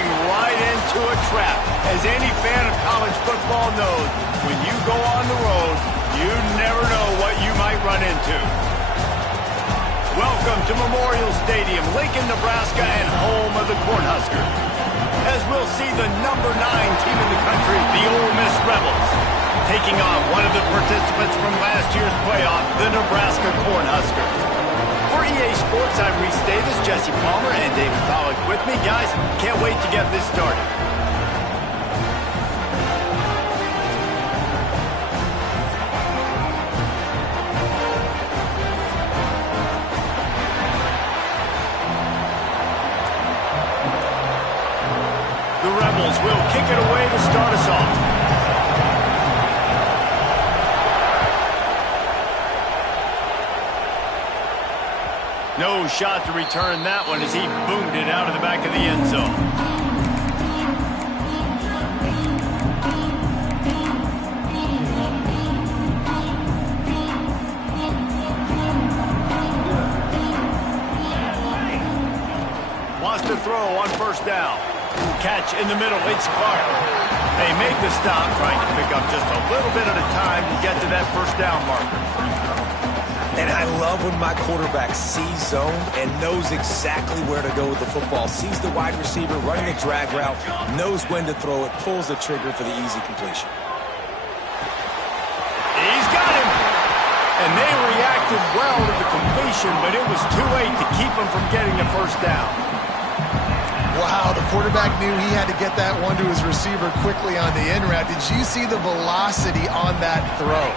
walking right into a trap. As any fan of college football knows, when you go on the road, you never know what you might run into. Welcome to Memorial Stadium, Lincoln, Nebraska, and home of the Cornhuskers. As we'll see the number 9 team in the country, the Ole Miss Rebels, taking on one of the participants from last year's playoff, the Nebraska Cornhuskers. For EA Sports, I'm Reese Davis, Jesse Palmer, and David Pollack with me. Guys, can't wait to get this started. The Rebels will kick it away to start us off. No shot to return that one as he boomed it out of the back of the end zone. Wants to throw on first down. Catch in the middle, it's Clark. They make the stop, trying to pick up just a little bit at a time to get to that first down marker. And I love when my quarterback sees zone and knows exactly where to go with the football. Sees the wide receiver running a drag route, knows when to throw it, pulls the trigger for the easy completion. He's got him! And they reacted well to the completion, but it was too late to keep him from getting the first down. Wow, the quarterback knew he had to get that one to his receiver quickly on the in route. Did you see the velocity on that throw?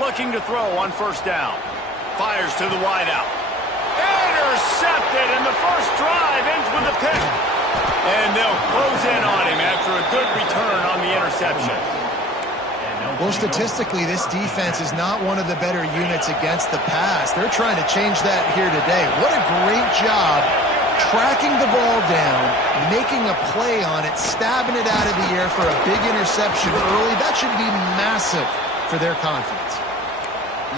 Looking to throw on first down. Fires to the wideout. Intercepted, and the first drive ends with a pick. And they'll close in on him after a good return on the interception. Well, statistically, this defense is not one of the better units against the pass. They're trying to change that here today. What a great job tracking the ball down, making a play on it, stabbing it out of the air for a big interception early. That should be massive for their confidence.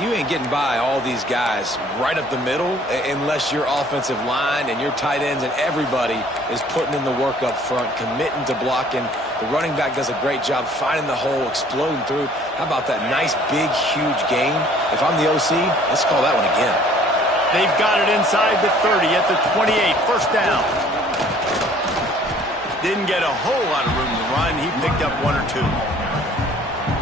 You ain't getting by all these guys right up the middle unless your offensive line and your tight ends and everybody is putting in the work up front, committing to blocking. The running back does a great job finding the hole, exploding through. How about that nice, big, huge gain? If I'm the OC, let's call that one again. They've got it inside the 30 at the 28, first down. Didn't get a whole lot of room to run. He picked up one or two.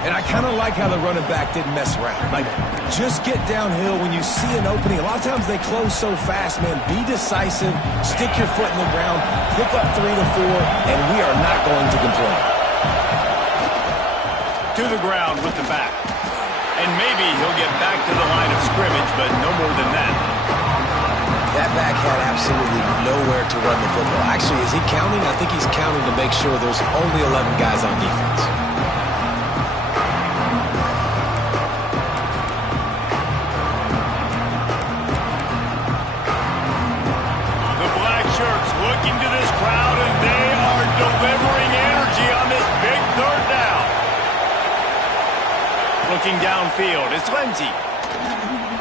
And I kind of like how the running back didn't mess around. Like, just get downhill when you see an opening. A lot of times they close so fast, man. Be decisive, stick your foot in the ground, pick up 3 to 4, and we are not going to complain. To the ground with the back. And maybe he'll get back to the line of scrimmage, but no more than that. That back had absolutely nowhere to run the football. Actually, is he counting? I think he's counting to make sure there's only 11 guys on defense. Looking to this crowd, and they are delivering energy on this big third down. Looking downfield, it's Lindsey.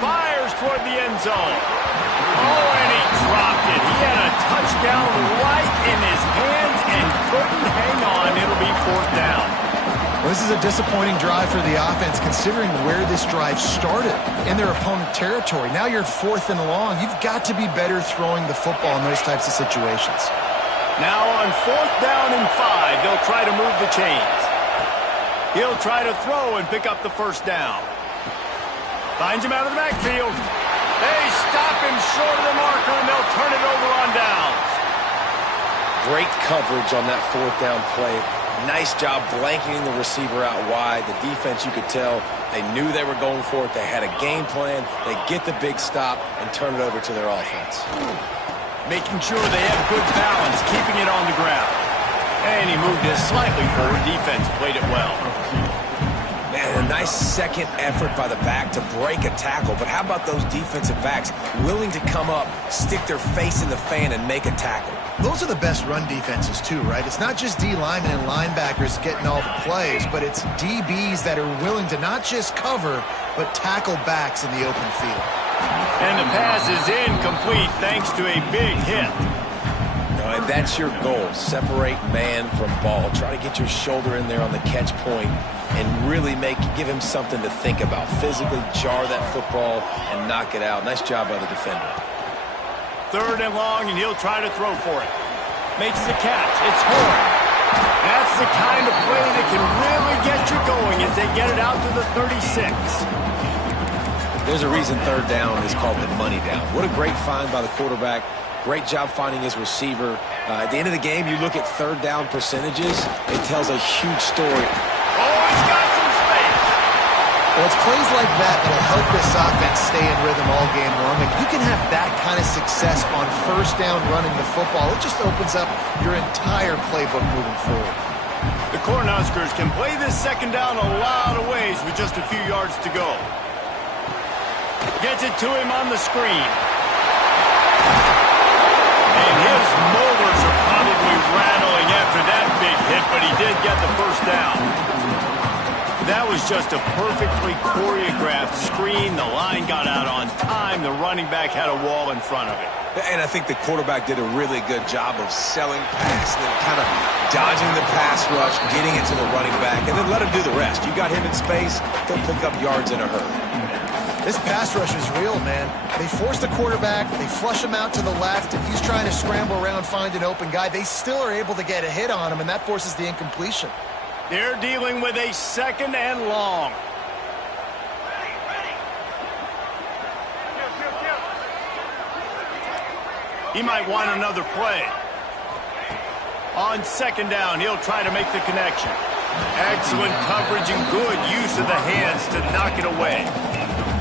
Fires toward the end zone. Oh, and he dropped it. He had a touchdown right in his hands and couldn't hang on. It'll be fourth down. Well, this is a disappointing drive for the offense, considering where this drive started, in their opponent territory. Now you're 4th and long. You've got to be better throwing the football in those types of situations. Now on 4th down and 5, they'll try to move the chains. He'll try to throw and pick up the first down. Finds him out of the backfield. They stop him short of the marker, and they'll turn it over on downs. Great coverage on that 4th down play. Nice job blanketing the receiver out wide. The defense, you could tell, they knew they were going for it. They had a game plan. They get the big stop and turn it over to their offense. Making sure they have good balance, keeping it on the ground. And he moved it slightly forward. Defense played it well. Man, a nice second effort by the back to break a tackle. But how about those defensive backs willing to come up, stick their face in the fan, and make a tackle? Those are the best run defenses too, right? It's not just D linemen and linebackers getting all the plays, but it's DBs that are willing to not just cover, but tackle backs in the open field. And the pass is incomplete thanks to a big hit. And that's your goal. Separate man from ball. Try to get your shoulder in there on the catch point and really give him something to think about. Physically jar that football and knock it out. Nice job by the defender. 3rd and long, and he'll try to throw for it. Makes the catch. It's Horn. That's the kind of play that can really get you going as they get it out to the 36. There's a reason 3rd down is called the money down. What a great find by the quarterback. Great job finding his receiver. At the end of the game, you look at 3rd down percentages, it tells a huge story. Oh, he's got some space. Well, it's plays like that that'll help this offense stay in rhythm all game long. If you can have that kind of success on 1st down running the football, it just opens up your entire playbook moving forward. The Cornhuskers can play this 2nd down a lot of ways with just a few yards to go. Gets it to him on the screen. And his molars are probably rattling after that big hit, but he did get the 1st down. That was just a perfectly choreographed screen. The line got out on time. The running back had a wall in front of it. And I think the quarterback did a really good job of selling past and kind of dodging the pass rush, getting it to the running back, and then let him do the rest. You got him in space, he'll pick up yards in a hurry. This pass rush is real, man. They force the quarterback, they flush him out to the left, and he's trying to scramble around, find an open guy. They still are able to get a hit on him, and that forces the incompletion. They're dealing with a 2nd and long. He might want another play. On 2nd down, he'll try to make the connection. Excellent coverage and good use of the hands to knock it away.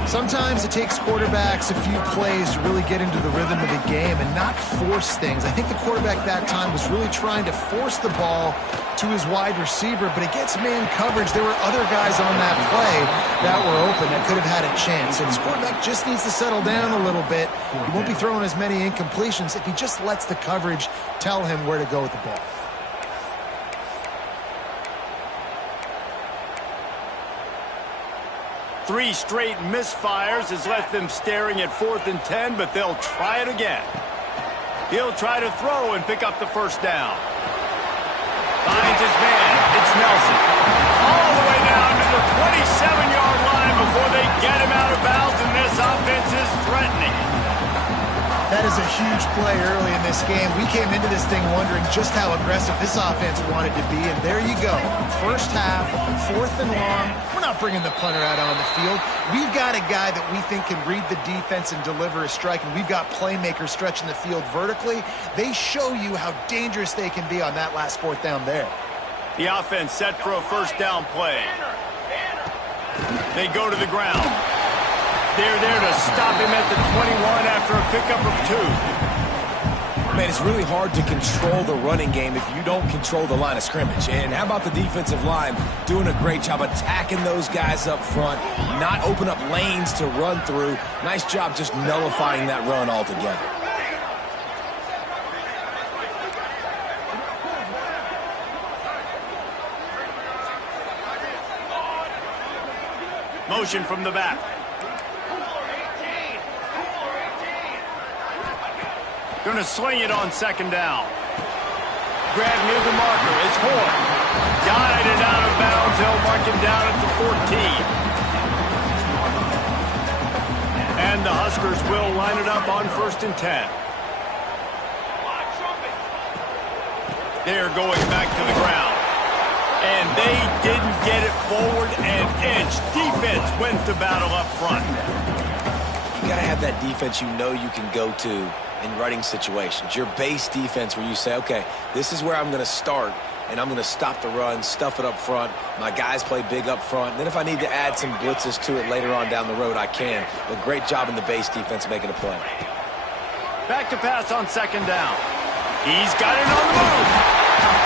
Sometimes it takes quarterbacks a few plays to really get into the rhythm of the game and not force things. I think the quarterback that time was really trying to force the ball to his wide receiver, but against man coverage, there were other guys on that play that were open that could have had a chance. So this quarterback just needs to settle down a little bit. He won't be throwing as many incompletions if he just lets the coverage tell him where to go with the ball. Three straight misfires has left them staring at 4th and 10, but they'll try it again. He'll try to throw and pick up the 1st down. Finds his man. It's Nelson. All the way down to the 27-yard line before they get him out of bounds, and this offense is threatening. That is a huge play early in this game. We came into this thing wondering just how aggressive this offense wanted to be, and there you go. 1st half, 4th and long. We're not bringing the punter out on the field. We've got a guy that we think can read the defense and deliver a strike, and we've got playmakers stretching the field vertically. They show you how dangerous they can be on that last 4th down there. The offense set for a 1st down play. They go to the ground. They're there to stop him at the 21 after a pickup of 2. Man, it's really hard to control the running game if you don't control the line of scrimmage. And how about the defensive line doing a great job attacking those guys up front, not open up lanes to run through. Nice job just nullifying that run altogether. Motion from the back. Going to swing it on 2nd down. Grab near the marker. It's Horn. Guided out of bounds. They'll mark him down at the 14. And the Huskers will line it up on 1st and 10. They're going back to the ground. And they didn't get it forward an inch. Defense wins the battle up front. You got to have that defense you know you can go to in running situations. Your base defense where you say, okay, this is where I'm going to start, and I'm going to stop the run, stuff it up front. My guys play big up front. And then if I need to add some blitzes to it later on down the road, I can. But great job in the base defense making a play. Back to pass on 2nd down. He's got it on the move.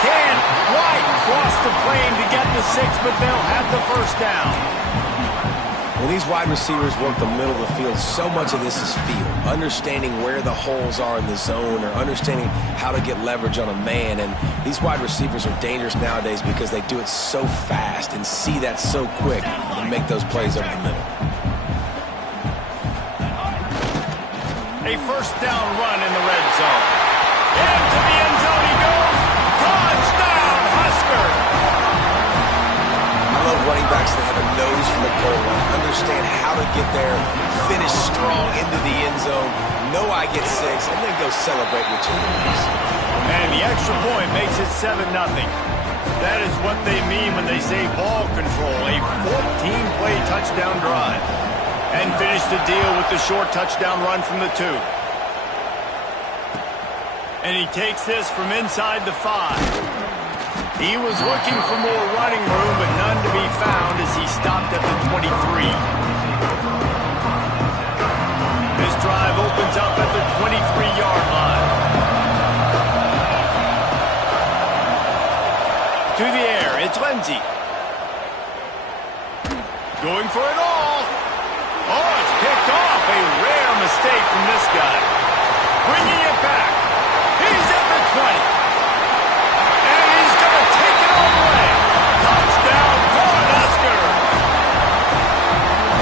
Can White cross the plane to get the 6, but they'll have the 1st down. When these wide receivers work the middle of the field, so much of this is feel. Understanding where the holes are in the zone or understanding how to get leverage on a man. And these wide receivers are dangerous nowadays because they do it so fast and see that so quick and make those plays over the middle. A 1st down run in the red zone. Into the end zone he goes. Touchdown, Husker. I love running backs that have a nose for the goal line, understand how to get there, finish strong into the end zone, know I get 6, and then go celebrate with your buddies. And the extra point makes it 7-0. That is what they mean when they say ball control, a 14-play touchdown drive. And finish the deal with the short touchdown run from the 2. And he takes this from inside the 5. He was looking for more running room, but none to be found as he stopped at the 23. This drive opens up at the 23-yard line. To the air, it's Lindsey. Going for it all. Oh, it's picked off. A rare mistake from this guy. Bringing it back. He's at the 20. And he's going to take it all the way. Touchdown, Cornhuskers.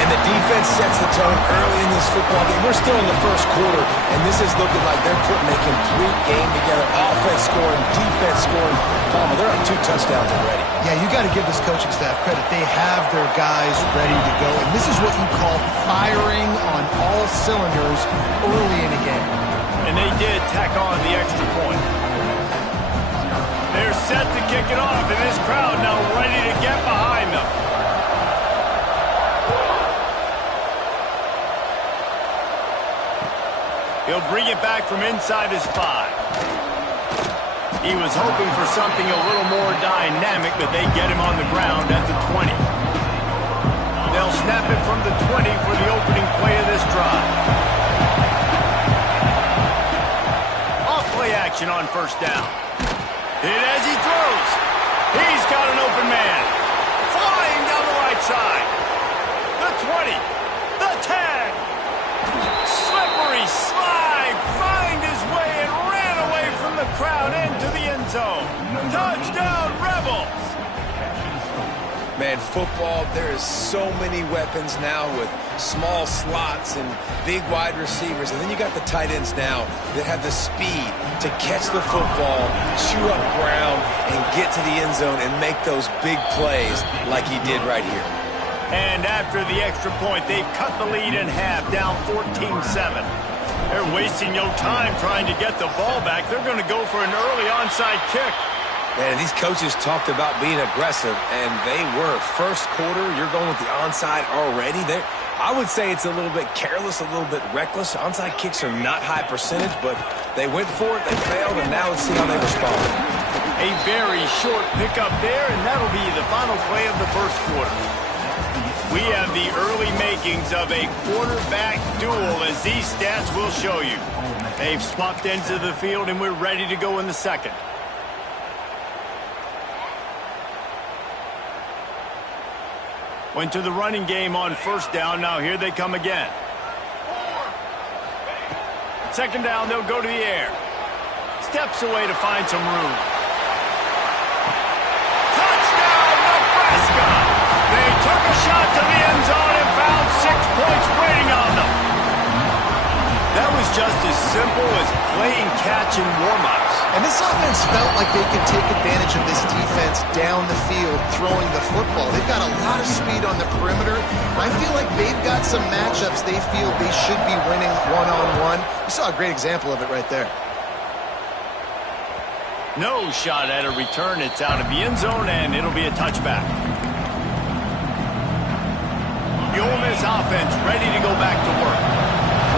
And the defense sets the tone early in this football game. We're still in the first quarter, and this is looking like they're putting a complete game together. Offense scoring, defense scoring. Palmer, they're up 2 touchdowns already. Yeah, you got to give this coaching staff credit. They have their guys ready to go, and this is what you call firing on all cylinders early in a game. And they did tack on the extra point. They're set to kick it off, and this crowd now ready to get behind them. He'll bring it back from inside his 5. He was hoping for something a little more dynamic, but they get him on the ground at the 20. They'll snap it from the 20 for the opening play of this drive. Off-play action on first down. Hit as he throws. He's got an open man. Flying down the right side. The 20. The 10. Slippery slide. Find his way and ran away from the crowd into the end zone. Touchdown, Rebels. Man, football, there is so many weapons now with small slots and big wide receivers. And then you got the tight ends now that have the speed to catch the football, chew up ground, and get to the end zone and make those big plays like he did right here. And after the extra point, they've cut the lead in half, down 14-7. They're wasting no time trying to get the ball back. They're going to go for an early onside kick. And these coaches talked about being aggressive, and they were. First quarter, you're going with the onside already. I would say it's a little bit careless, a little bit reckless. Onside kicks are not high percentage, but they went for it, they failed, and now let's see how they respond. A very short pickup there, and that'll be the final play of the first quarter. We have the early makings of a quarterback duel, as these stats will show you. They've swapped into the field, and we're ready to go in the second. Went to the running game on first down. Now here they come again. Second down, they'll go to the air. Steps away to find some room. Touchdown, Nebraska! They took a shot to the end zone and found 6 points waiting on them. That was just as simple as playing catch in warm-ups. And this offense felt like they could take advantage of this defense down the field, throwing the football. They've got a lot of speed on the perimeter. I feel like they've got some matchups they feel they should be winning one-on-one. You saw a great example of it right there. No shot at a return. It's out of the end zone, and it'll be a touchback. The Ole Miss offense ready to go back to work.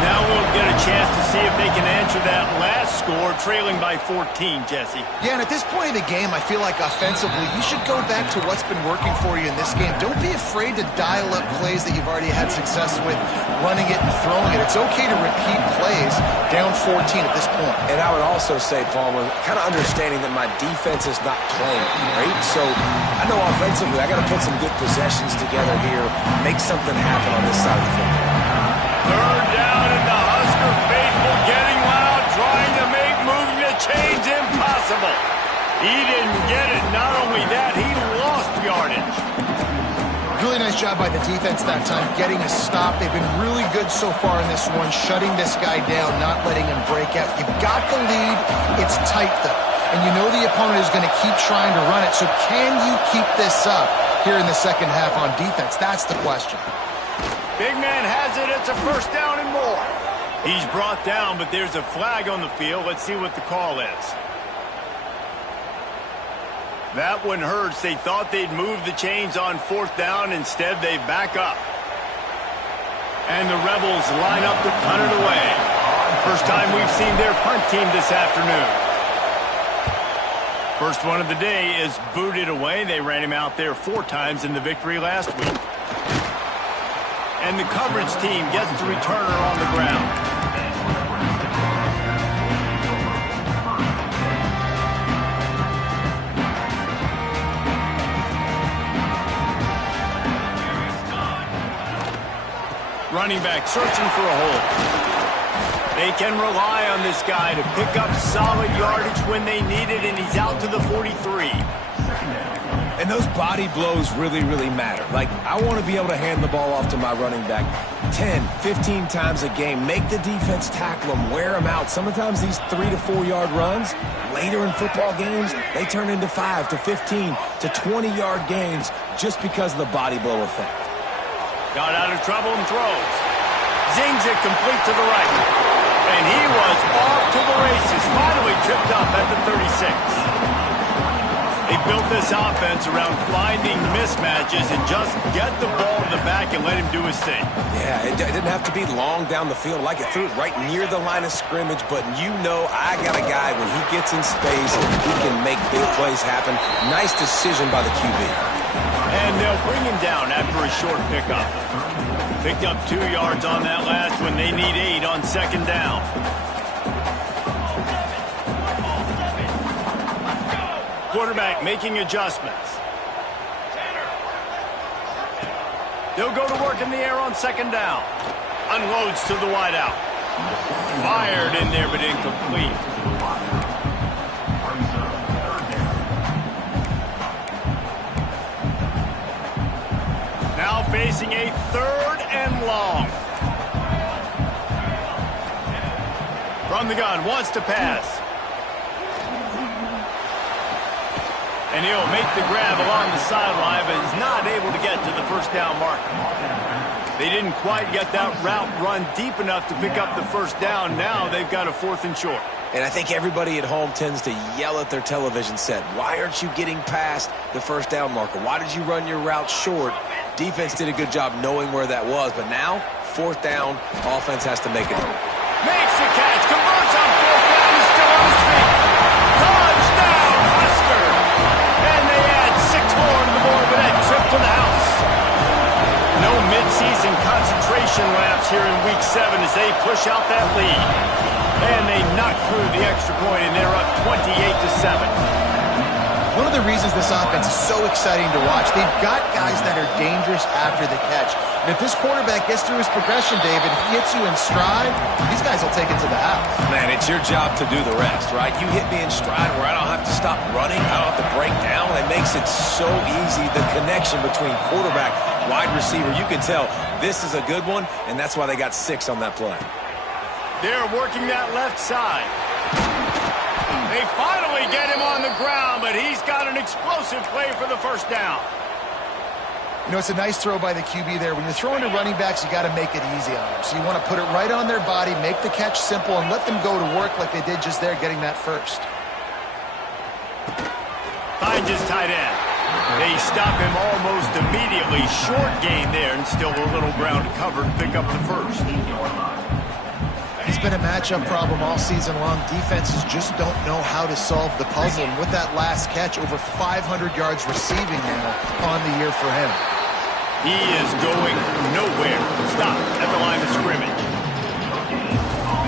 Now we'll get a chance to see if they can answer that last score, trailing by 14, Jesse. Yeah, and at this point in the game, I feel like offensively, you should go back to what's been working for you in this game. Don't be afraid to dial up plays that you've already had success with, running it and throwing it. It's okay to repeat plays down 14 at this point. And I would also say, Palmer, kind of understanding that my defense is not playing great, so I know offensively I got to put some good possessions together here, make something happen on this side of the football. Third down, and the Husker faithful getting loud, trying to make moving the chains impossible. He didn't get it. Not only that, he lost yardage. Really nice job by the defense that time, getting a stop. They've been really good so far in this one, shutting this guy down, not letting him break out. You've got the lead. It's tight, though. And you know the opponent is going to keep trying to run it. So can you keep this up here in the second half on defense? That's the question. Big man has it. It's a first down and more. He's brought down, but there's a flag on the field. Let's see what the call is. That one hurts. They thought they'd move the chains on fourth down. Instead, they back up. And the Rebels line up to punt it away. First time we've seen their punt team this afternoon. First one of the day is booted away. They ran him out there 4 times in the victory last week. And the coverage team gets the returner on the ground. Running back searching for a hole. They can rely on this guy to pick up solid yardage when they need it, and he's out to the 43. And those body blows really, really matter. Like, I want to be able to hand the ball off to my running back 10, 15 times a game. Make the defense tackle them, wear them out. Sometimes these 3 to 4 yard runs, later in football games, they turn into 5 to 15 to 20 yard gains just because of the body blow effect. Got out of trouble and throws. Zings it complete to the right. And he was off to the races. Finally tripped up at the 36. They built this offense around finding mismatches and just get the ball to the back and let him do his thing. Yeah, it didn't have to be long down the field. Like, it threw it right near the line of scrimmage, but you know I got a guy when he gets in space, he can make big plays happen. Nice decision by the QB. And they'll bring him down after a short pickup. Picked up 2 yards on that last one. They need 8 on second down. Quarterback making adjustments. They'll go to work in the air on second down. Unloads to the wideout. Fired in there, but incomplete. Now facing a 3rd and long. From the gun, wants to pass. And he'll make the grab along the sideline, but is not able to get to the first down marker. They didn't quite get that route run deep enough to pick up the first down. Now they've got a 4th and short. And I think everybody at home tends to yell at their television set. Why aren't you getting past the first down marker? Why did you run your route short? Defense did a good job knowing where that was, but now, 4th down, offense has to make it. Makes the catch, converts on 4th down, he's still on his feet. Touchdown, Husker! And they add 6 more to the board with that trip to the house. No midseason concentration laps here in Week 7 as they push out that lead. And they knock through the extra point, and they're up 28-7. One of the reasons this offense is so exciting to watch, they've got guys that are dangerous after the catch. And if this quarterback gets through his progression, David, he hits you in stride, these guys will take it to the house. Man, it's your job to do the rest, right? You hit me in stride where I don't have to stop running, I don't have to break down. It makes it so easy, the connection between quarterback, wide receiver. You can tell this is a good one, and that's why they got 6 on that play. They're working that left side. They finally get him on the ground, but he's got an explosive play for the first down. You know, it's a nice throw by the QB there. When you're throwing to running backs, you got to make it easy on them. So you want to put it right on their body, make the catch simple, and let them go to work like they did just there, getting that first. Finds his tight end. They stop him almost immediately. Short gain there, and still a little ground covered. Pick up the first. He's been a matchup problem all season long. Defenses just don't know how to solve the puzzle. And with that last catch, over 500 yards receiving now on the year for him. He is going nowhere. Stop at the line of scrimmage.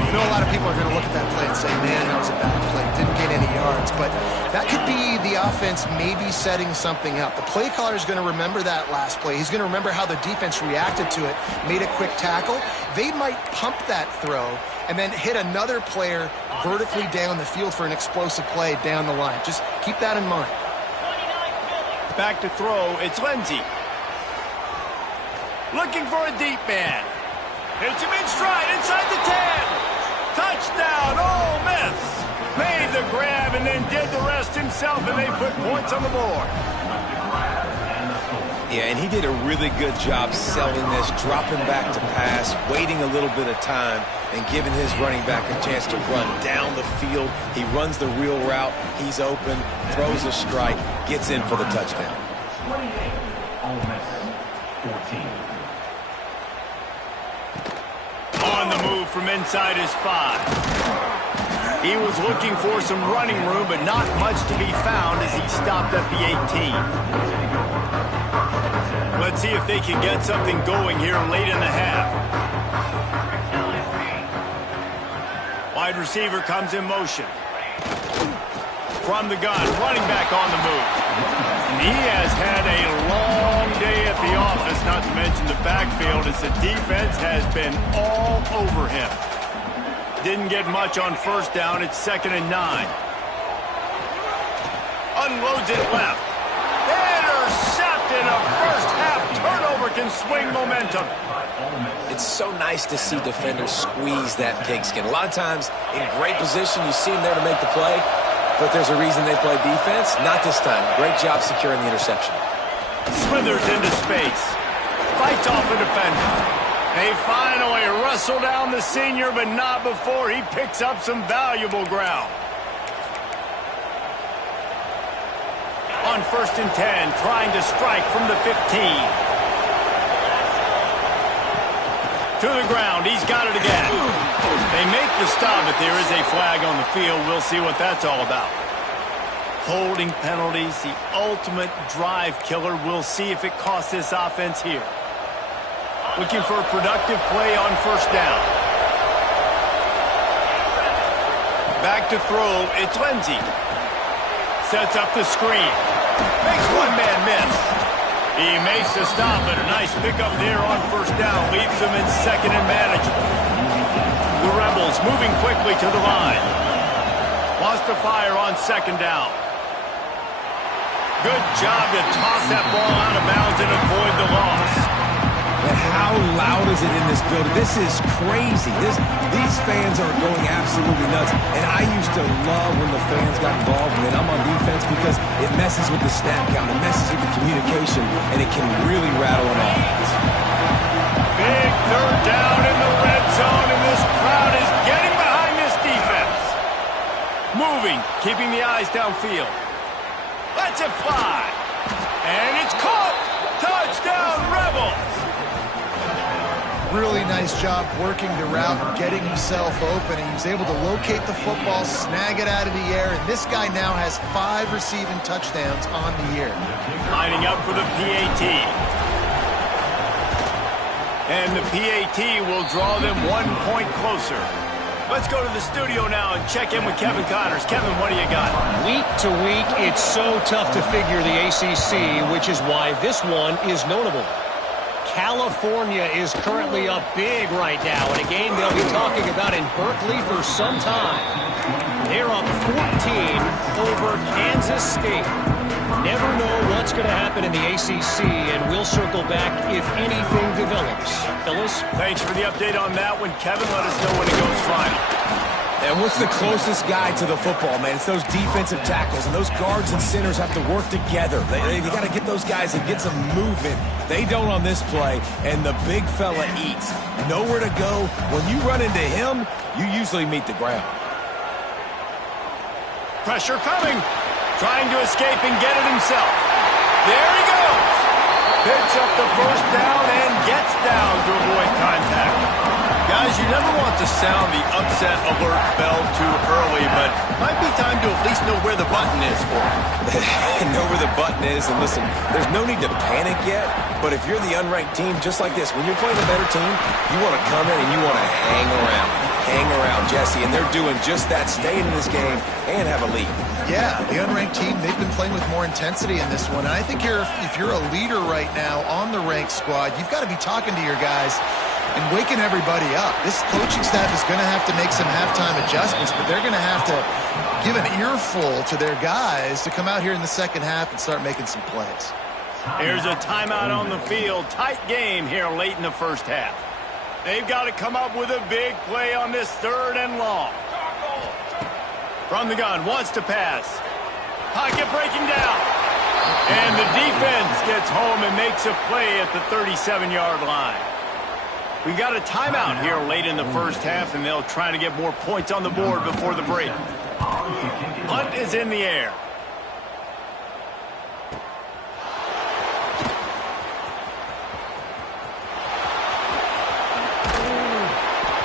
You know, a lot of people are going to look at that play and say, man, that was a bad play. Didn't get any yards. But that could be the offense maybe setting something up. The play caller is going to remember that last play. He's going to remember how the defense reacted to it, made a quick tackle. They might pump that throw and then hit another player vertically down the field for an explosive play down the line. Just keep that in mind. Back to throw, it's Lindsey. Looking for a deep man. Hits him in stride inside the 10. Touchdown, Ole Miss. Made the grab and then did the rest himself, and they put points on the board. Yeah, and he did a really good job selling this, dropping back to pass, waiting a little bit of time, and giving his running back a chance to run down the field. He runs the real route. He's open, throws a strike, gets in for the touchdown. 28, Ole Miss, 14. On the move from inside his 5. He was looking for some running room, but not much to be found as he stopped at the 18. Let's see if they can get something going here late in the half. Wide receiver comes in motion. From the gun, running back on the move. He has had a long day at the office, not to mention the backfield, as the defense has been all over him. Didn't get much on first down. It's 2nd and 9. Unloads it left. Intercepted. A first half turnover can swing momentum. It's so nice to see defenders squeeze that pigskin. A lot of times in great position, you see them there to make the play, but there's a reason they play defense. Not this time. Great job securing the interception. Slithers into space. Fights off a defender. They finally wrestle down the senior, but not before he picks up some valuable ground. On 1st and 10, trying to strike from the 15. To the ground, he's got it again. They make the stop, but there is a flag on the field. We'll see what that's all about. Holding penalties, the ultimate drive killer. We'll see if it costs this offense here. Looking for a productive play on first down. Back to throw, it's Lindsey. Sets up the screen. Makes one man miss. He makes the stop, but a nice pickup there on first down. Leaves him in 2nd and manageable. The Rebels moving quickly to the line. Lost the fire on 2nd down. Good job to toss that ball out of bounds and avoid the loss. And how loud is it in this building? This is crazy. These fans are going absolutely nuts. And I used to love when the fans got involved when I'm on defense because it messes with the snap count, it messes with the communication, and it can really rattle an offense. Big 3rd down in the red zone, and this crowd is getting behind this defense. Moving, keeping the eyes downfield. Lets it fly. And it's caught. Touchdown, Rebels. Really nice job working the route and getting himself open. He was able to locate the football, snag it out of the air, and this guy now has 5 receiving touchdowns on the year. Lining up for the PAT. And the PAT will draw them 1 point closer. Let's go to the studio now and check in with Kevin Connors. Kevin, what do you got? Week to week, it's so tough to figure the ACC, which is why this one is notable. California is currently up big right now in a game they'll be talking about in Berkeley for some time. They're up 14 over Kansas State. Never know what's going to happen in the ACC, and we'll circle back if anything develops. Phyllis? Thanks for the update on that one, Kevin. Let us know when it goes final. And what's the closest guy to the football, man? It's those defensive tackles, and those guards and centers have to work together. They got to get those guys and get some movement. They don't on this play, and the big fella eats. Nowhere to go. When you run into him, you usually meet the ground. Pressure coming. Trying to escape and get it himself. There he goes. Picks up the first down and gets down to avoid contact. Guys, you never want to sound the upset alert bell too early, but might be time to at least know where the button is for it. Know where the button is, and listen, there's no need to panic yet, but if you're the unranked team, just like this, when you're playing a better team, you want to come in and you want to hang around. Hang around, Jesse, and they're doing just that, staying in this game and have a lead. Yeah, the unranked team, they've been playing with more intensity in this one. And I think if you're a leader right now on the ranked squad, you've got to be talking to your guys and waking everybody up. This coaching staff is going to have to make some halftime adjustments, but they're going to have to give an earful to their guys to come out here in the second half and start making some plays. Here's a timeout on the field. Tight game here late in the first half. They've got to come up with a big play on this 3rd and long. From the gun, wants to pass. Pocket breaking down. And the defense gets home and makes a play at the 37-yard line. We got a timeout here late in the first half, and they'll try to get more points on the board before the break. Punt is in the air.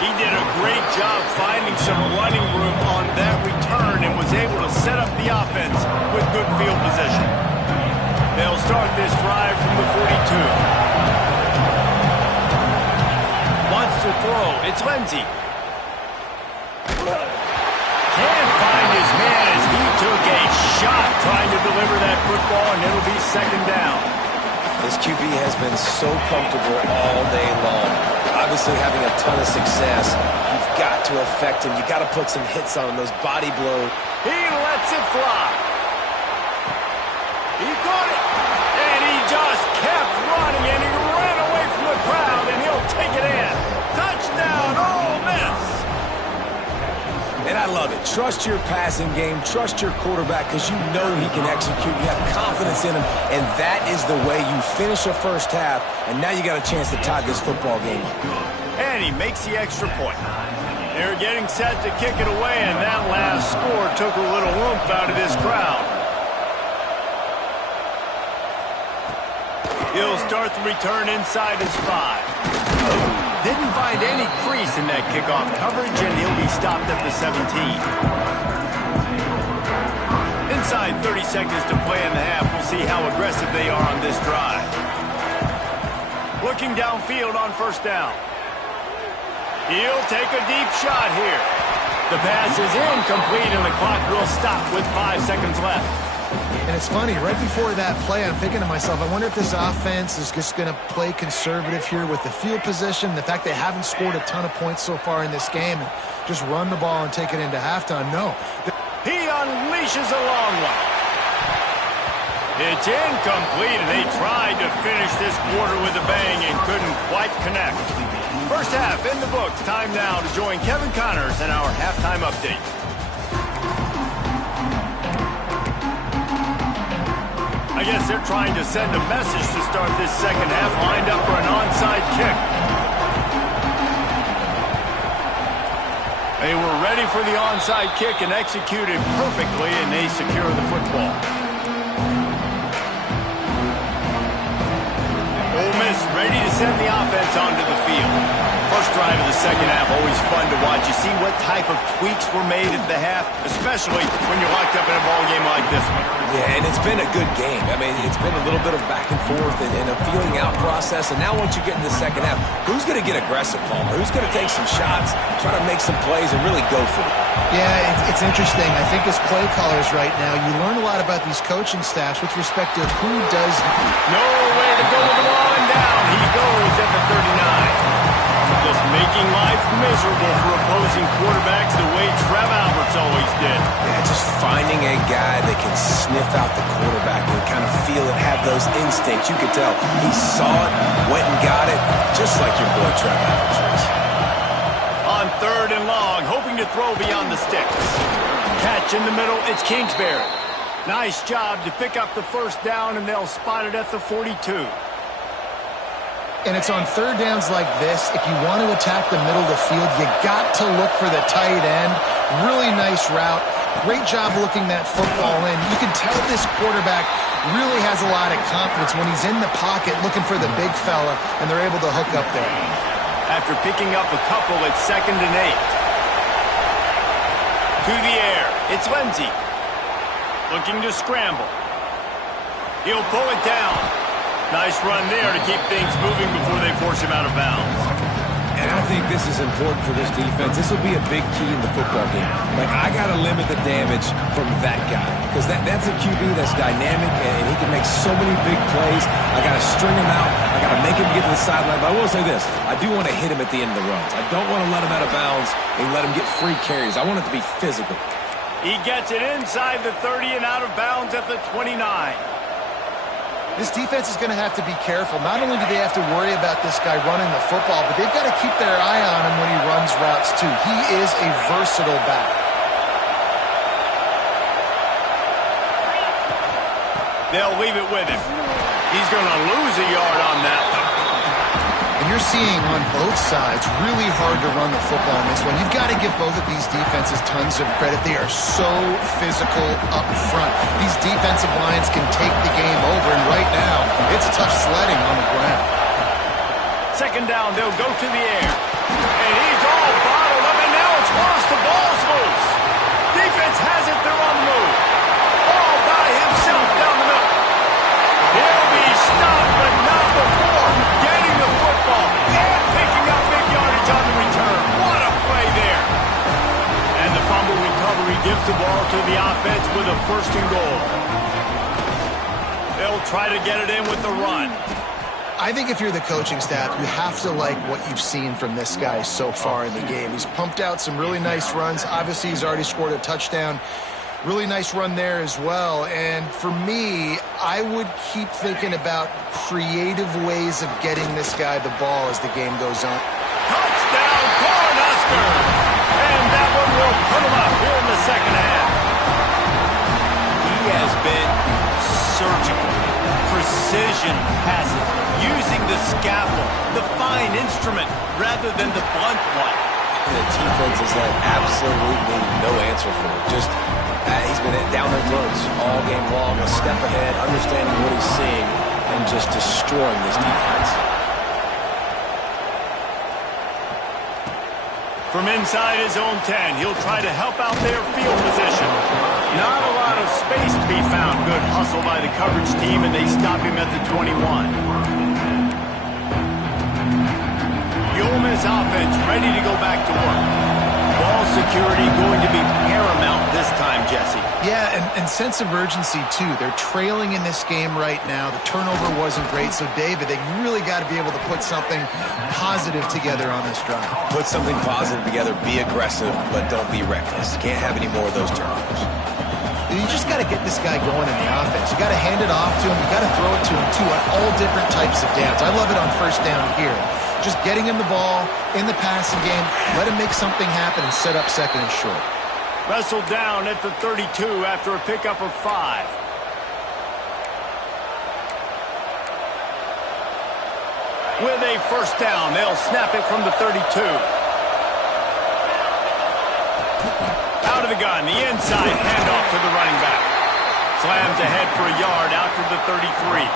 He did a great job finding some running room on that return and was able to set up the offense with good field position. They'll start this drive from the 42. Wants to throw. It's Lindsey. Can't find his man as he took a shot trying to deliver that football, and it'll be 2nd down. This QB has been so comfortable all day long. Obviously having a ton of success. You've got to affect him. You've got to put some hits on him, those body blows. He lets it fly. He caught it. And he just kept running, and he ran away from the crowd, and he'll take it in. Touchdown, Ole Miss. And I love it. Trust your passing game. Trust your quarterback because you know he can execute. You have confidence in him, and that is the way you finish a first half, and now you got a chance to tie this football game up. And he makes the extra point. They're getting set to kick it away, and that last score took a little oomph out of this crowd. He'll start the return inside his 5. Didn't find any crease in that kickoff coverage, and he'll be stopped at the 17. Inside 30 seconds to play in the half. We'll see how aggressive they are on this drive. Looking downfield on 1st down. He'll take a deep shot here. The pass is incomplete, and the clock will stop with 5 seconds left. And it's funny, right before that play, I'm thinking to myself, I wonder if this offense is just going to play conservative here with the field position, the fact they haven't scored a ton of points so far in this game, and just run the ball and take it into halftime. No. He unleashes a long one. It's incomplete, and they tried to finish this quarter with a bang and couldn't quite connect. First half in the books. Time now to join Kevin Connors in our halftime update. I guess they're trying to send a message to start this second half, lined up for an onside kick. They were ready for the onside kick and executed perfectly, and they secure the football. Ole Miss ready to send the offense onto the field. First drive of the second half, always fun to watch. You see what type of tweaks were made at the half, especially when you're locked up in a ball game like this one. Yeah, and it's been a good game. I mean, it's been a little bit of back and forth and a feeling out process. And now once you get in the second half, who's going to get aggressive, Palmer? Who's going to take some shots, try to make some plays, and really go for it? Yeah, it's interesting. I think as play callers right now, you learn a lot about these coaching staffs with respect to who does. Nowhere to go with the ball, and down he goes at the 39. Just making life miserable for opposing quarterbacks the way Trev Alberts always did. Yeah, just finding a guy that can sniff out the quarterback and kind of feel it, have those instincts. You could tell he saw it, went and got it, just like your boy Trev Alberts was. On 3rd and long, hoping to throw beyond the sticks. Catch in the middle, it's Kingsbury. Nice job to pick up the first down, and they'll spot it at the 42. And it's on 3rd downs like this, if you want to attack the middle of the field, you got to look for the tight end. Really nice route. Great job looking that football in. You can tell this quarterback really has a lot of confidence when he's in the pocket looking for the big fella, and they're able to hook up there. After picking up a couple, it's 2nd and 8. To the air, it's Lindsey. Looking to scramble. He'll pull it down. Nice run there to keep things moving before they force him out of bounds. And I think this is important for this defense. This will be a big key in the football game. Like, I got to limit the damage from that guy because that's a QB that's dynamic and he can make so many big plays. I got to string him out. I got to make him get to the sideline. But I will say this. I do want to hit him at the end of the runs. I don't want to let him out of bounds and let him get free carries. I want it to be physical. He gets it inside the 30 and out of bounds at the 29. This defense is going to have to be careful. Not only do they have to worry about this guy running the football, but they've got to keep their eye on him when he runs routes too. He is a versatile back. They'll leave it with him. He's going to lose a yard on that one. And you're seeing on both sides really hard to run the football in this one. You've got to give both of these defenses tons of credit. They are so physical up front. These defensive lines can take the game over, and right now, it's tough sledding on the ground. Second down, they'll go to the air. And he's all bottled up, and now it's worse. The ball's loose. Defense has it. They're on the move. All by himself down the middle. He'll be stopped, but not before getting the football and picking up big yardage on the return. What a play there. And the fumble recovery gives the ball to the offense with a 1st and goal. They'll try to get it in with the run. I think if you're the coaching staff, you have to like what you've seen from this guy so far in the game. He's pumped out some really nice runs. Obviously, he's already scored a touchdown. Really nice run there as well. And for me, I would keep thinking about creative ways of getting this guy the ball as the game goes on. Touchdown, Cornhuskers! And that one will put him up here in the second half. He has been surgical, precision passes, using the scalpel, the fine instrument, rather than the blunt one. The defense has had absolutely no answer for it. Just he's been down their throats all game long, a step ahead, understanding what he's seeing, and just destroying this defense. From inside his own 10, he'll try to help out their field position. Not a lot of space to be found. Good hustle by the coverage team, and they stop him at the 21. The Ole Miss offense ready to go back to work. Ball security going to be paramount this time, Jesse. Yeah, and sense of urgency, too. They're trailing in this game right now. The turnover wasn't great. So, David, they really got to be able to put something positive together on this drive. Put something positive together. Be aggressive, but don't be reckless. Can't have any more of those turnovers. You just got to get this guy going in the offense. You got to hand it off to him. You got to throw it to him, too, on all different types of downs. I love it on 1st down here. Just getting him the ball in the passing game, let him make something happen and set up 2nd and short. Wrestled down at the 32 after a pickup of 5. With a 1st down, they'll snap it from the 32. Out of the gun, the inside handoff to the running back. Slams ahead for a yard out to the 33.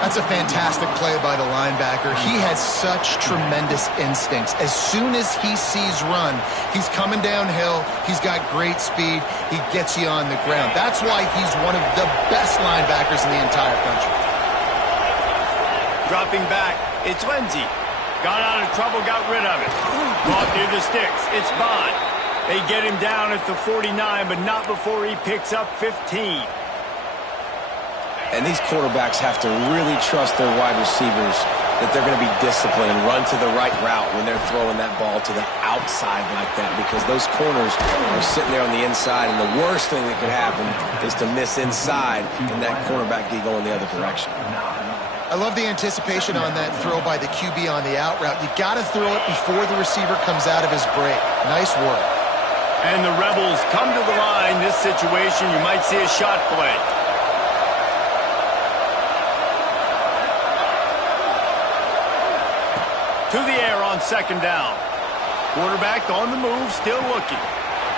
That's a fantastic play by the linebacker. He has such tremendous instincts. As soon as he sees run, he's coming downhill. He's got great speed. He gets you on the ground. That's why he's one of the best linebackers in the entire country. Dropping back, it's Lindsey. Got out of trouble, got rid of it. Caught near the sticks. It's Bond. They get him down at the 49, but not before he picks up 15. And these quarterbacks have to really trust their wide receivers that they're going to be disciplined and run to the right route when they're throwing that ball to the outside like that, because those corners are sitting there on the inside, and the worst thing that could happen is to miss inside and that cornerback get going the other direction. I love the anticipation on that throw by the QB on the out route. You got to throw it before the receiver comes out of his break. Nice work. And the Rebels come to the line. This situation, you might see a shot play. To the air on 2nd down. Quarterback on the move, still looking.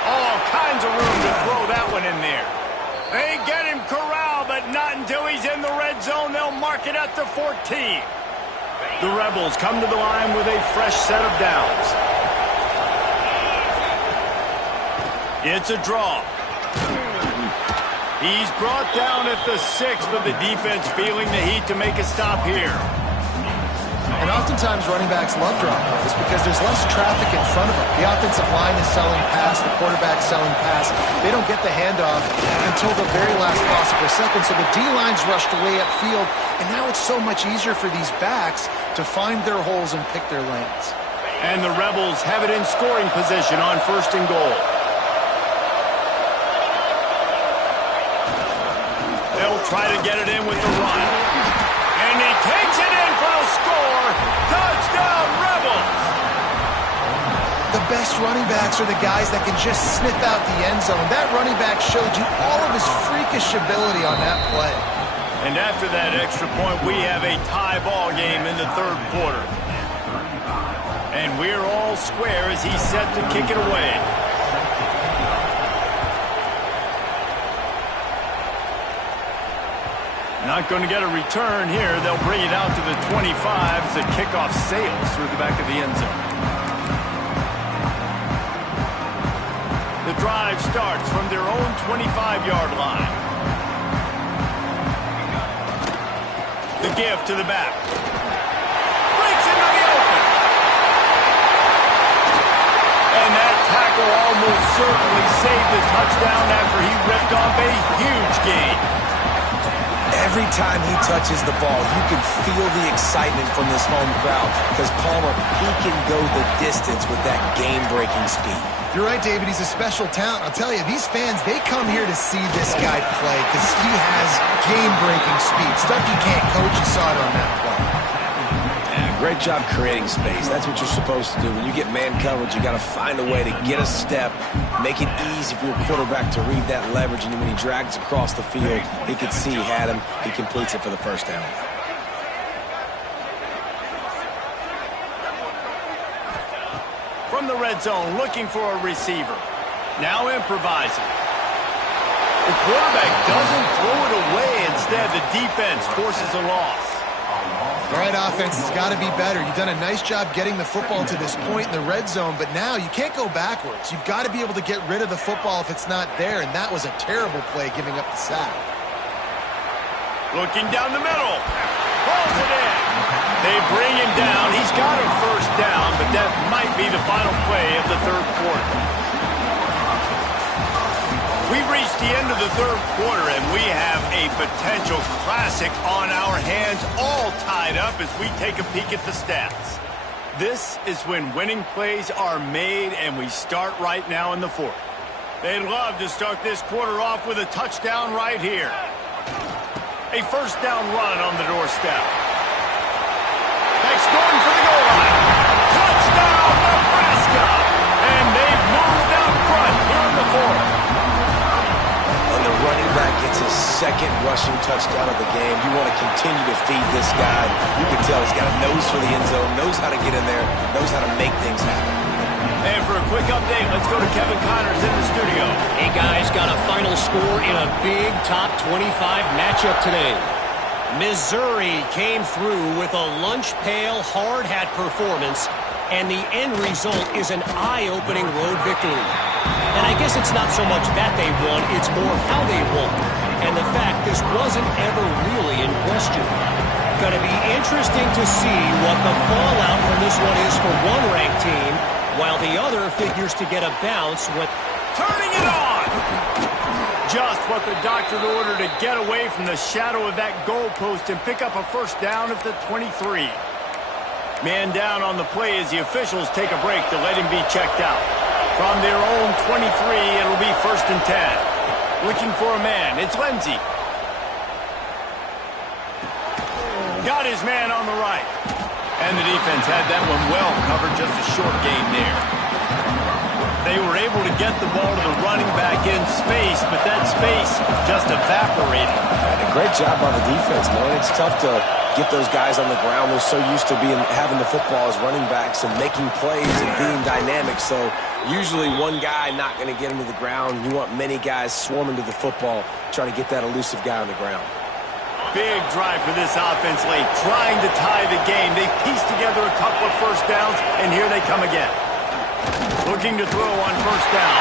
All kinds of room to throw that one in there. They get him corralled, but not until he's in the red zone. They'll mark it at the 14. The Rebels come to the line with a fresh set of downs. It's a draw. He's brought down at the 6, but the defense feeling the heat to make a stop here. And oftentimes running backs love drop plays because there's less traffic in front of them. The offensive line is selling pass, the quarterback's selling pass. They don't get the handoff until the very last possible second, so the D-line's rushed away upfield, and now it's so much easier for these backs to find their holes and pick their lanes. And the Rebels have it in scoring position on 1st and goal. They'll try to get it in with the run. And he takes it in for the score. Touchdown, Rebels! The best running backs are the guys that can just sniff out the end zone. That running back showed you all of his freakish ability on that play. And after that extra point, we have a tie ball game in the third quarter. And we're all square as he's set to kick it away. Not going to get a return here. They'll bring it out to the 25 as the kickoff sails through the back of the end zone. The drive starts from their own 25-yard line. The give to the back. Breaks into the open. And that tackle almost certainly saved the touchdown after he ripped off a huge gain. Every time he touches the ball, you can feel the excitement from this home crowd because Palmer, he can go the distance with that game-breaking speed. You're right, David. He's a special talent. I'll tell you, these fans, they come here to see this guy play because he has game-breaking speed. Stuff you can't coach. You saw it on that play. Yeah, great job creating space. That's what you're supposed to do. When you get man coverage, you got to find a way to get a step, make it easy for your quarterback to read that leverage, and when he drags across the field, he could see he had him. He completes it for the first down. From the red zone, looking for a receiver. Now improvising. The quarterback doesn't throw it away. Instead, the defense forces a loss. All right, offense has got to be better. You've done a nice job getting the football to this point in the red zone, but now you can't go backwards. You've got to be able to get rid of the football if it's not there, and that was a terrible play giving up the sack. Looking down the middle. Pulls it in. They bring him down. He's got a first down, but that might be the final play of the third quarter. We've reached the end of the third quarter, and we have a potential classic on our hands, all tied up as we take a peek at the stats. This is when winning plays are made, and we start right now in the fourth. They'd love to start this quarter off with a touchdown right here. A first down run on the doorstep. Next going for the goal line. Touchdown, Nebraska! And they've moved out front here in the fourth. And the running back gets his second rushing touchdown of the game. You want to continue to feed this guy. You can tell he's got a nose for the end zone, knows how to get in there, knows how to make things happen. And for a quick update, let's go to Kevin Connors in the studio. Hey, guys, got a final score in a big top 25 matchup today. Mizzoui came through with a lunch pail hard hat performance, and the end result is an eye-opening road victory. And I guess it's not so much that they won, it's more how they won. And the fact this wasn't ever really in question. Going to be interesting to see what the fallout from this one is for one ranked team, while the other figures to get a bounce with turning it on. Just what the doctor ordered to get away from the shadow of that goalpost and pick up a first down at the 23. Man down on the play as the officials take a break to let him be checked out. From their own 23, it'll be 1st and 10. Looking for a man. It's Lindsey. Got his man on the right. And the defense had that one well covered, just a short gain there. They were able to get the ball to the running back in space, but that space just evaporated. And a great job by the defense, man. It's tough to get those guys on the ground. They're so used to having the football as running backs and making plays and being dynamic. So usually one guy not going to get him to the ground. You want many guys swarming to the football, trying to get that elusive guy on the ground. Big drive for this offense late, trying to tie the game. They pieced together a couple of first downs, and here they come again. Looking to throw on first down.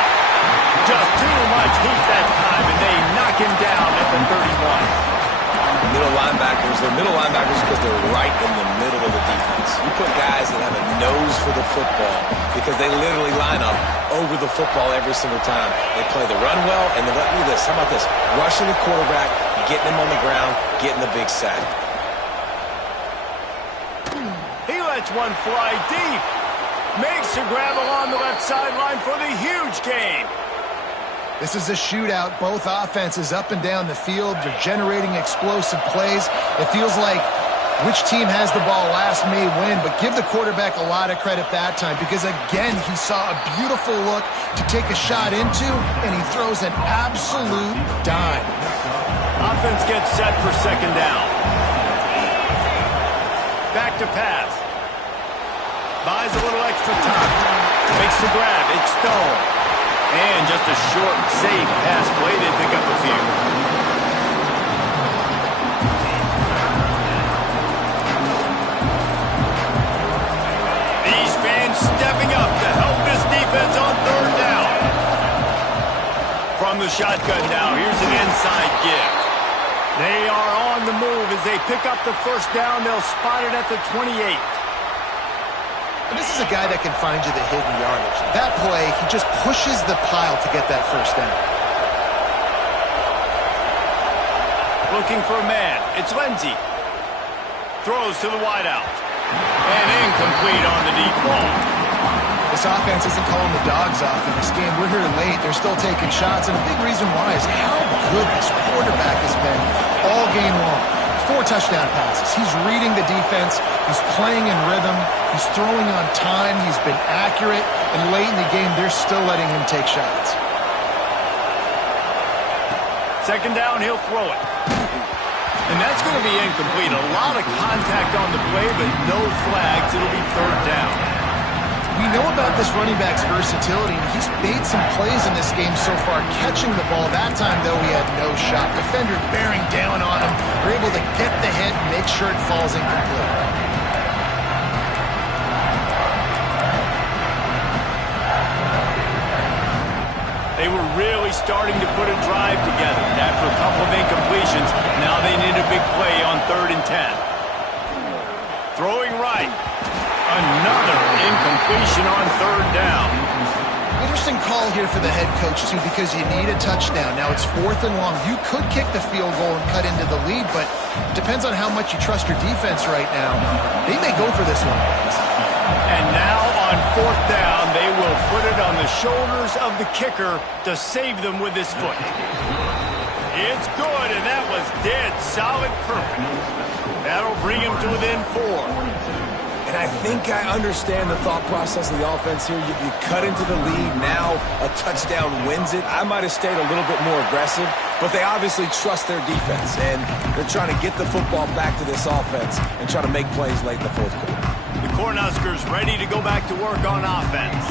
Just too much heat that time, and they knock him down at the 31. Middle linebackers, they're middle linebackers because they're right in the middle of the defense. You put guys that have a nose for the football because they literally line up over the football every single time. They play the run well, and look at this. How about this? Rushing the quarterback, getting him on the ground, getting the big sack. He lets one fly deep. Makes the grab along the left sideline for the huge gain. This is a shootout. Both offenses up and down the field. They're generating explosive plays. It feels like which team has the ball last may win, but give the quarterback a lot of credit that time because, again, he saw a beautiful look to take a shot into, and he throws an absolute dime. Offense gets set for second down. Back to pass. Buys a little extra time. Makes the grab. It's Stone. And just a short, safe pass play. They pick up a few. These fans stepping up to help this defense on third down. From the shotgun now, here's an inside give. They are on the move as they pick up the first down. They'll spot it at the 28. And this is a guy that can find you the hidden yardage. That play, he just pushes the pile to get that first down. Looking for a man. It's Lindsey. Throws to the wideout. And incomplete on the deep ball. This offense isn't calling the dogs off in this game. We're here late. They're still taking shots, and a big reason why is how good this quarterback has been all game long. 4 touchdown passes. He's reading the defense. He's playing in rhythm. He's throwing on time. He's been accurate. And late in the game, they're still letting him take shots. Second down, he'll throw it. And that's going to be incomplete. A lot of contact on the play, but no flags. It'll be third down. We know about this running back's versatility. He's made some plays in this game so far, catching the ball. That time, though, he had no shot. Defender bearing down on him. They're able to get the hit and make sure it falls incomplete. They were really starting to put a drive together. After a couple of incompletions, now they need a big play on 3rd and 10. Throwing right. Another incompletion on 3rd down. Interesting call here for the head coach, too, because you need a touchdown. Now it's 4th and long. You could kick the field goal and cut into the lead, but it depends on how much you trust your defense right now. They may go for this one, guys. And now on 4th down, they will put it on the shoulders of the kicker to save them with his foot. It's good, and that was dead solid perfect. That'll bring him to within 4. And I think I understand the thought process of the offense here. You cut into the lead. Now a touchdown wins it. I might have stayed a little bit more aggressive, but they obviously trust their defense, and they're trying to get the football back to this offense and try to make plays late in the 4th quarter. The Cornhuskers ready to go back to work on offense.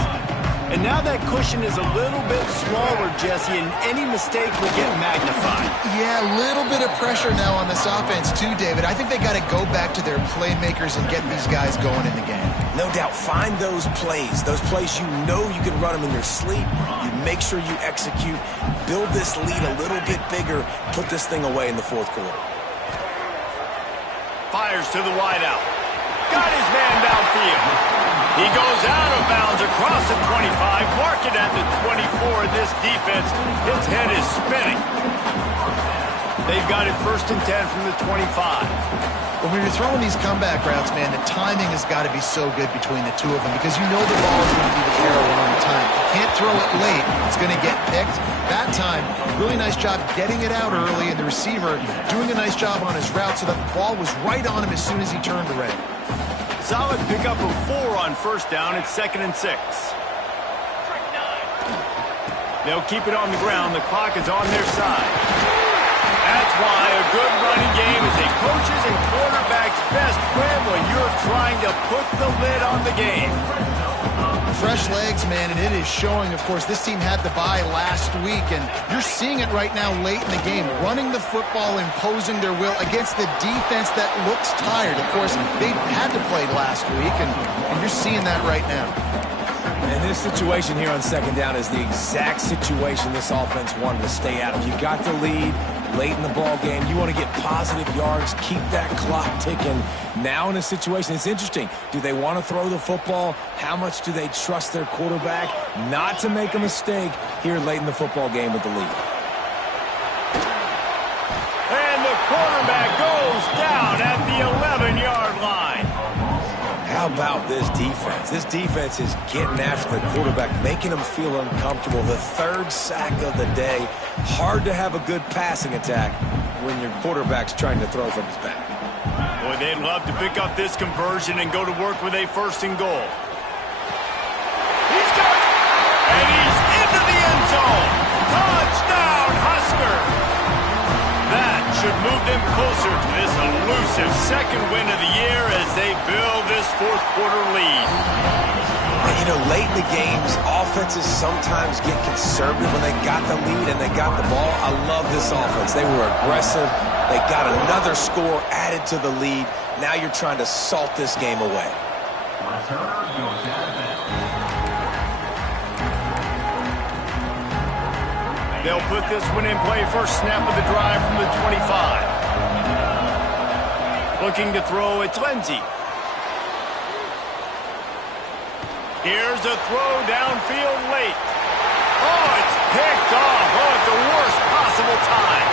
And now that cushion is a little bit smaller, Jesse, and any mistake will get magnified. Yeah, a little bit of pressure now on this offense too, David. I think they got to go back to their playmakers and get these guys going in the game. No doubt. Find those plays you know you can run them in your sleep. You make sure you execute. Build this lead a little bit bigger. Put this thing away in the 4th quarter. Fires to the wideout. Got his man downfield. He goes out of bounds across the 25, mark it at the 24. This defense, his head is spinning. They've got it 1st and 10 from the 25. When you're throwing these comeback routes, man, the timing has got to be so good between the two of them because you know the ball is going to be the arrow on time. You can't throw it late. It's going to get picked. That time, really nice job getting it out early, and the receiver doing a nice job on his route so that the ball was right on him as soon as he turned around. Solid pickup of 4 on 1st down. It's 2nd and 6. They'll keep it on the ground. The clock is on their side. That's why a good running game is a coach's and quarterback's best friend when you're trying to put the lid on the game. Fresh legs, man, and it is showing. Of course, this team had the bye last week, and you're seeing it right now late in the game. Running the football, imposing their will against the defense that looks tired. Of course, they had to play last week, and you're seeing that right now. And this situation here on 2nd down is the exact situation this offense wanted to stay out of. You got the lead late in the ball game. You want to get positive yards, keep that clock ticking. Now in a situation, it's interesting. Do they want to throw the football? How much do they trust their quarterback not to make a mistake here late in the football game with the lead? And the quarterback goes down at the 11-yard line. How about this defense? This defense is getting after the quarterback, making him feel uncomfortable. The third sack of the day. Hard to have a good passing attack when your quarterback's trying to throw from his back. Boy, they'd love to pick up this conversion and go to work with a 1st and goal. He's got it! And he's into the end zone. Touchdown, Husker! That should move them closer to this elusive 2nd win of the year as they build this 4th quarter lead. And, you know, late in the games, offenses sometimes get conservative when they got the lead and they got the ball. I love this offense. They were aggressive. They got another score added to the lead. Now you're trying to salt this game away. They'll put this one in play. First snap of the drive from the 25. Looking to throw, it's Lindsey. Here's a throw downfield late. Oh, it's picked off. Oh, at the worst possible time.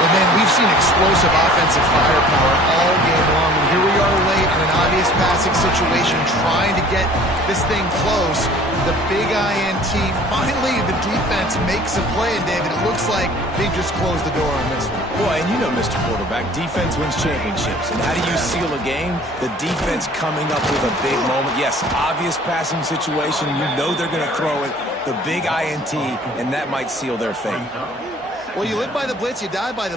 And then we've seen explosive offensive firepower all game long. And here we are late in an obvious passing situation trying to get this thing close. The big INT. Finally, the defense makes a play. And, David, it looks like they just closed the door on this one. Boy, and you know, Mr. Quarterback, defense wins championships. And how do you seal a game? The defense coming up with a big moment. Yes, obvious passing situation. You know they're going to throw it. The big INT, and that might seal their fate. Well, you live by the blitz, you die by the